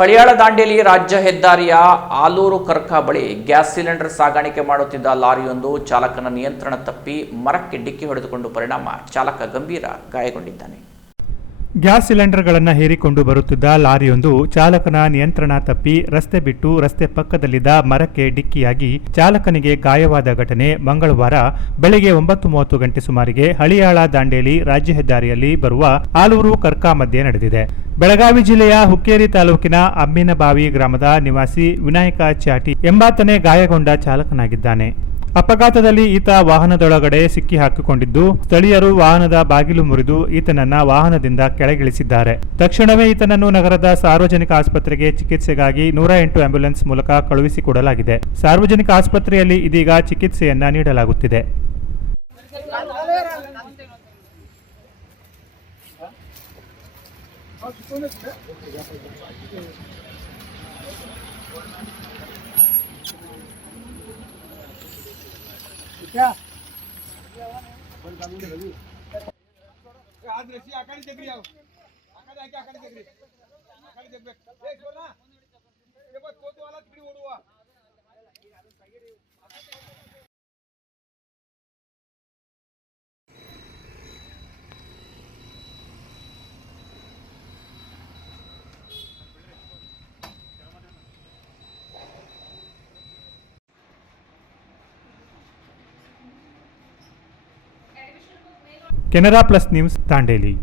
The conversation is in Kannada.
ಹಳಿಯಾಳ ದಾಂಡೇಲಿ ರಾಜ್ಯ ಹೆದ್ದಾರಿಯ ಆಲೂರು ಕರ್ಕ ಬಳಿ ಗ್ಯಾಸ್ ಸಿಲಿಂಡರ್ ಸಾಗಾಣಿಕೆ ಮಾಡುತ್ತಿದ್ದ ಲಾರಿಯೊಂದು ಚಾಲಕನ ನಿಯಂತ್ರಣ ತಪ್ಪಿ ಮರಕ್ಕೆ ಡಿಕ್ಕಿ ಹೊಡೆದುಕೊಂಡು ಪರಿಣಾಮ, ಚಾಲಕ ಗಂಭೀರ ಗಾಯಗೊಂಡಿದ್ದಾನೆ. ಗ್ಯಾಸ್ ಸಿಲಿಂಡರ್ಗಳನ್ನು ಹೇರಿಕೊಂಡು ಬರುತ್ತಿದ್ದ ಲಾರಿಯೊಂದು ಚಾಲಕನ ನಿಯಂತ್ರಣ ತಪ್ಪಿ ರಸ್ತೆ ಬಿಟ್ಟು ರಸ್ತೆ ಪಕ್ಕದಲ್ಲಿದ್ದ ಮರಕ್ಕೆ ಡಿಕ್ಕಿಯಾಗಿ ಚಾಲಕನಿಗೆ ಗಾಯವಾದ ಘಟನೆ ಮಂಗಳವಾರ ಬೆಳಗ್ಗೆ ಒಂಬತ್ತು ಮೂವತ್ತು ಗಂಟೆ ಸುಮಾರಿಗೆ ಹಳಿಯಾಳ ದಾಂಡೇಲಿ ರಾಜ್ಯ ಹೆದ್ದಾರಿಯಲ್ಲಿ ಬರುವ ಆಲೂರು ಕರ್ಕಾ ಮಧ್ಯೆ ನಡೆದಿದೆ. ಬೆಳಗಾವಿ ಜಿಲ್ಲೆಯ ಹುಕ್ಕೇರಿ ತಾಲೂಕಿನ ಅಮ್ಮಿನಬಾವಿ ಗ್ರಾಮದ ನಿವಾಸಿ ವಿನಾಯಕ ಚಾಟಿ ಎಂಬಾತನೇ ಗಾಯಗೊಂಡ ಚಾಲಕನಾಗಿದ್ದಾನೆ. ಅಪಘಾತದಲ್ಲಿ ಈತ ವಾಹನದೊಳಗಡೆ ಸಿಕ್ಕಿ ಹಾಕಿಕೊಂಡಿದ್ದು, ಸ್ಥಳೀಯರು ವಾಹನದ ಬಾಗಿಲು ಮುರಿದು ಈತನನ್ನ ವಾಹನದಿಂದ ಕೆಳಗಿಳಿಸಿದ್ದಾರೆ. ತಕ್ಷಣವೇ ಈತನನ್ನು ನಗರದ ಸಾರ್ವಜನಿಕ ಆಸ್ಪತ್ರೆಗೆ ಚಿಕಿತ್ಸೆಗಾಗಿ ನೂರ ಎಂಟು ಆಂಬ್ಯುಲೆನ್ಸ್ ಮೂಲಕ ಕಳುಹಿಸಿಕೊಡಲಾಗಿದೆ. ಸಾರ್ವಜನಿಕ ಆಸ್ಪತ್ರೆಯಲ್ಲಿ ಇದೀಗ ಚಿಕಿತ್ಸೆಯನ್ನ ನೀಡಲಾಗುತ್ತಿದೆ. આ દ્રશ્ય આકાળી ચકરી આવો. આકાળી આકાળી ચકરી આકાળી ચકરી ಕೆನರಾ ಪ್ಲಸ್ ನ್ಯೂಸ್ ದಾಂಡೇಲಿ